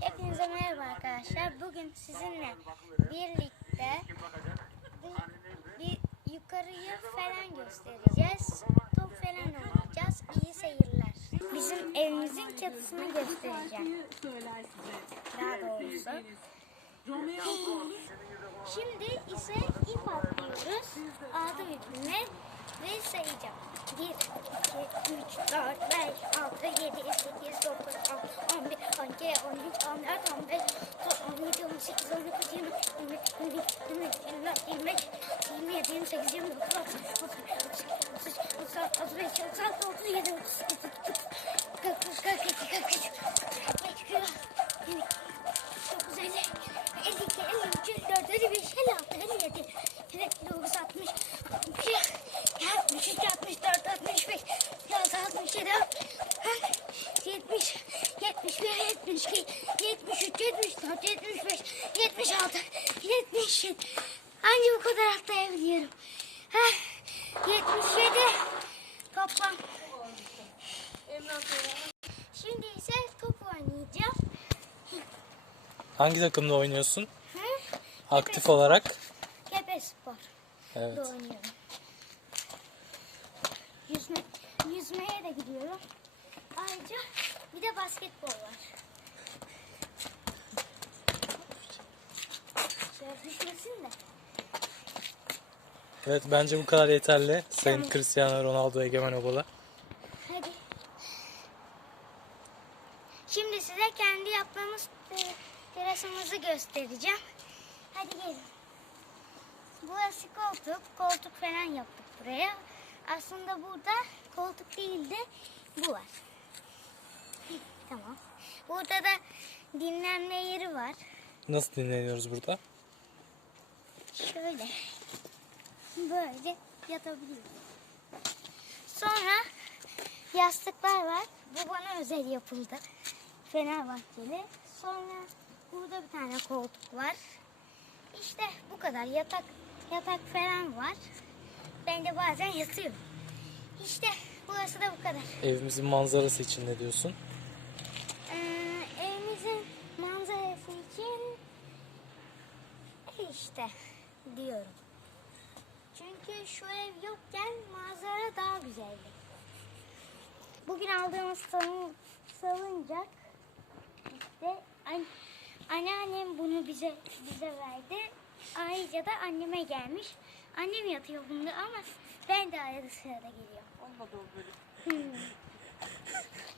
Hepinize merhaba arkadaşlar. Bugün sizinle birlikte bir, yukarıyı falan göstereceğiz. Top falan oynayacağız. İyi seyirler. Bizim evimizin çatısını göstereceğim. Daha doğrusu. Şimdi ise ip atlıyoruz. Adım ipine ve sayacağım. 1, 2, 3, 4, 5, 6, 7, 23, 24, 25, 27, 28, 29, 30, 31, 32, 33, 34, 35, 36, 37, 38, 40, 42, 43, 44, 45, 9, 50, 52, 53, 54, 55, 56, 57, 59, 60, 62, 63, 64, 65, 66, 67, 70, 71, 72, 73, 74, 75, 76, 77. Anca bu kadar atlayabiliyorum. Heh, 77 toplam. Şimdi ise top oynayacağım. Hangi takımda oynuyorsun? Hı? Aktif olarak. Kepe Spor. Evet. oynuyorum. Yüzme, yüzmeye de gidiyorum. Ayrıca bir de basketbol var. Şöyle düşmesin de. Evet bence bu kadar yeterli. Sayın Cristiano Ronaldo Egemen Obalı. Hadi. Şimdi size kendi yaptığımız e, terasımızı göstereceğim. Hadi gelin. Burası koltuk. Koltuk falan yaptık buraya. Aslında burada koltuk değil de bu var. Hı, Tamam. Burada da dinlenme yeri var. Nasıl dinleniyoruz burada? Şöyle. Böyle yatabiliyoruz. Sonra yastıklar var. Bu bana özel yapıldı. Fenerbahçeli. Sonra burada bir tane koltuk var. İşte bu kadar. Yatak yatak falan var. Ben de bazen yatıyorum. İşte burası da bu kadar. Evimizin manzarası için ne diyorsun? Ee, evimizin manzarası için işte diyorum. Çünkü şu ev yokken manzara daha güzeldi. Bugün aldığımız salın, salıncak işte an, anneannem bunu bize bize verdi. Ayrıca da anneme gelmiş. Annem yatıyor bunda ama ben de arada sırada geliyorum. olmadı o. Hmm.